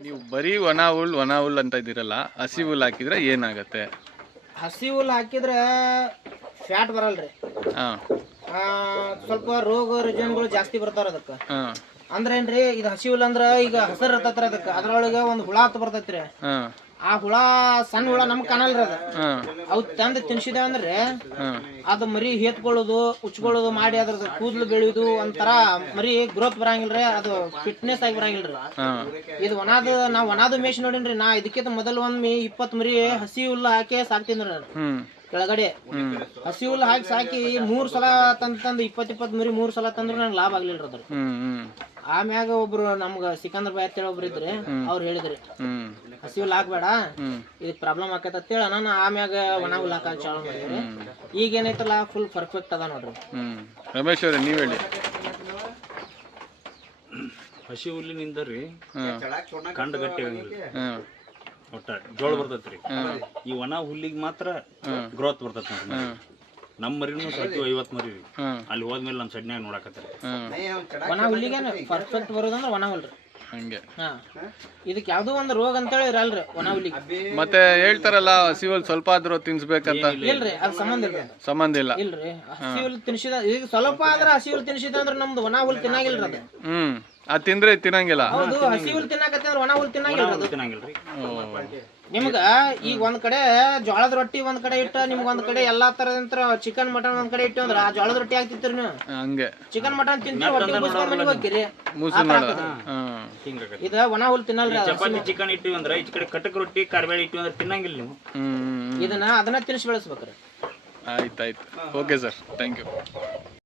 ನೀವು ಬರೀ ಒಣ ಹುಲ್ ಒಣ ಹುಲ್ ಅಂತ ಇದ್ದೀರಲ್ಲ ಹಸಿ ಹುಲ್ ಹಾಕಿದ್ರೆ ಏನಾಗತ್ತೆ? ಹಸಿ ಹುಲ್ ಹಾಕಿದ್ರೆ ಫ್ಯಾಟ್ ಬರಲ್ರಿ. ಹಾಂ. ಆ, ಸ್ವಲ್ಪ ರೋಗ ರುಜಿನಗಳು ಜಾಸ್ತಿ ಬರ್ತಾರ ಅದಕ್ಕೆ. ಹಾಂ. ಅಂದ್ರೆ ಏನ್ರಿ ಇದು ಹಸಿ ಹುಲ್ ಅಂದ್ರ ಈಗ ಹಸರ್ ಇರ್ತೈತ್ರಿ ಅದಕ್ಕೆ. ಅದ್ರೊಳಗೆ ಒಂದು ಹುಳ ಹತ್ತು ಬರ್ತೈತ್ರಿ. ಹಾಂ. ಆ ಹುಳ ಸಣ್ಣ ಹುಳ ನಮ್ಗೆ ಕಾಣಲ್ರಿ ಅದ. ಅವ್ ತಂದ್ ತಿನ್ಸಿದೇವ್ ಅಂದ್ರೆ ಅದು ಮರಿ ಹೇತ್ಕೊಳ್ಳೋದು ಉಚ್ಕೊಳ್ಳೋದು ಮಾಡಿ ಅದ್ರ ಕೂದಲು ಬೆಳೆಯೋದು ಒಂಥರ ಮರಿ ಗ್ರೋತ್ ಬರಂಗಿಲ್ರಿ ಅದು ಫಿಟ್ನೆಸ್ ಆಗಿ ಬರಂಗಿಲ್ರಿ ಇದು ಒಣಾದ ನಾ ಒಣಾದ ಮೇಷ್ ನೋಡಿನ್ರಿ ನಾ ಇದಕ್ಕಿಂತ ಮೊದಲು ಒಮ್ಮೆ ಇಪ್ಪತ್ ಮರಿ ಹಸಿ ಹುಲ್ಲ ಹಾಕಿ ಸಾಕ್ತೀನಿ ಕೆಳಗಡೆ. ಹಸಿ ಹುಲ್ಲು ಹಾಕಿ ಸಾಕಿ ಮೂರ್ ಸಲ ತಂದ್ ತಂದ್ ಇಪ್ಪತ್ ಇಪ್ಪತ್ ಮರಿ ಮೂರ್ ಸಲ ತಂದ್ರು ನಂಗೆ ಲಾಭ ಆಗ್ಲಿಲ್ರಿ ಅದ್ರ ಆಮ್ಯಾಗ ಒಬ್ರು ನಮ್ಗ ಸಿಕಂದ್ರ ಬಾಯ್ ಅಂತೇಳಿ ಒಬ್ರು ಇದ್ರಿ ಅವ್ರು ಹೇಳಿದ್ರಿ ಹಸಿವು ಹಸಿ ಹುಲ್ಲು ಹಾಕ್ಬೇಡ ಇದಕ್ ಪ್ರಾಬ್ಲಮ್ ಆಕೈತೆ ಅಂತೇಳಿ ನಾನು ಆಮ್ಯಾಗ ಒಣ ಲಾಕ್ ಹಾಕಕ್ ಚಾಲು ಮಾಡಿದ್ರಿ. ಈಗ ಏನೈತಲ್ಲ ಫುಲ್ ಪರ್ಫೆಕ್ಟ್ ಅದ ನೋಡ್ರಿ. ರಮೇಶ್ ಅವ್ರೆ ನೀವ್ ಹೇಳಿ. ಹಸಿ ಹುಲ್ಲಿನಿಂದ ರೀ ಕಂಡ ಗಟ್ಟಿ ಆಗಂಗಿಲ್ಲ. ಒಟ್ಟ ಜೋಳ ಬರ್ತೈತ್ರಿ. ಈ ಒಣ ಹುಲ್ಲಿಗೆ ಮಾತ್ರ ಗ್ರೋತ್ ಬರ್ತೈತಿ ನೋಡ್ರಿ. ನಮ್ಮ ಮರಿನೂ ಸಾಕಿ ಐವತ್ತು ಮರಿ ರೀ. ಅಲ್ಲಿ ಹೋದ್ಮೇಲೆ ನಮ್ಮ ಸಡ್ನ್ಯಾಗ ನೋಡಕತ್ತಾರೆ. ಒಣ ಪರ್ಫೆಕ್ಟ್ ಬರೋದಂದ್ರ ಒಣ ಹುಲ್ರಿ. ಹಂಗೆ. ಹಾ. ಇದಕ್ ಯಾವುದೋ ಒಂದು ರೋಗ ಅಂತೇಳಿ ಇರಲ್ರಿ ಒಣ ಹುಲ್ಲಿಗೆ ಮತ್ತೆ ಹೇಳ್ತಾರಲ್ಲ ಹಸಿವಲ್ ಸ್ವಲ್ಪ ಆದ್ರೂ ತಿನ್ಸ್ಬೇಕಂತ. ಇಲ್ರಿ ಅದ್ ಸಂಬಂಧ ಇಲ್ಲ. ಸಂಬಂಧ ಇಲ್ಲ. ಇಲ್ರಿ ಹಸಿವಲ್ ತಿನ್ಸಿದ ಈಗ ಸ್ವಲ್ಪ ಆದ್ರೆ ಹಸಿ ಹುಲ್ಲು ತಿನ್ಸಿದ ಅಂದ್ರ ನಮ್ದು ಒಣ ಹುಲ್ ತಿನ್ನಾಗಿಲ್ರಿ ಅದು. ಹ್ಮ್. ಅದ್ ತಿಂದ್ರೆ ತಿನ್ನಂಗಿಲ್ಲ. ಹೌದು ಹಸಿ ಹುಲ್ ತಿನ್ನಾಕತ್ತೆ ಅಂದ್ರೆ ಒಣ ಹುಲ್ ತಿನ್ನಂಗಿಲ್ಲ ಅದು. ತಿನ್ನಂಗಿಲ್ರಿ. ನಿಮ್ಗ ಈಗ ಒಂದ್ ಕಡೆ ಜೋಳದ ರೊಟ್ಟಿ ಒಂದ್ ಕಡೆ ಇಟ್ಟ ನಿಮ್ಗ ಒಂದ್ ಕಡೆ ಎಲ್ಲಾ ತರದಂತ್ರ ಚಿಕನ್ ಮಟನ್ ಒಂದ್ ಕಡೆ ಇಟ್ಟು ಅಂದ್ರ ಆ ಜೋಳದ ರೊಟ್ಟಿ ಆಗ್ತಿತ್ತು ನೀವು? ಹಂಗೆ. ಚಿಕನ್ ಮಟನ್ ತಿಂತೀರಿ ಹೊಟ್ಟಿ ಮುಗಿಸ್ಕೊಂಡ್ ಮನೆಗೆ ಹೋಗ್ತೀರಿ. ಮೂಸು ನೋಡ ಹಾಂ ಹಿಂಗಾಗತ್ತೆ. ಇದ ಒಣ ಹುಲ್ ತಿನ್ನಲ್ರಿ ಅದು. ಚಪಾತಿ ಚಿಕನ್ ಇಟ್ಟಿವಿ ಅಂದ್ರೆ ಈ ಕಡೆ ಕಟಕ್ ರೊಟ್ಟಿ ಕಾರ್ಬೇಳೆ ಇಟ್ಟಿವಿ ಅಂದ್ರೆ ತಿನ್ನಂಗಿಲ್ಲ ನೀವು? ಹ್ಮ್ ಇದನ್ನ ಅದನ್ನ ತಿನ್ಸಿ ಬೆಳೆಸ್ಬೇಕ್ರಿ. ಆಯ್ತಾಯ್ತು ಓಕೆ ಸರ್ ಥ್ಯಾಂಕ್ ಯು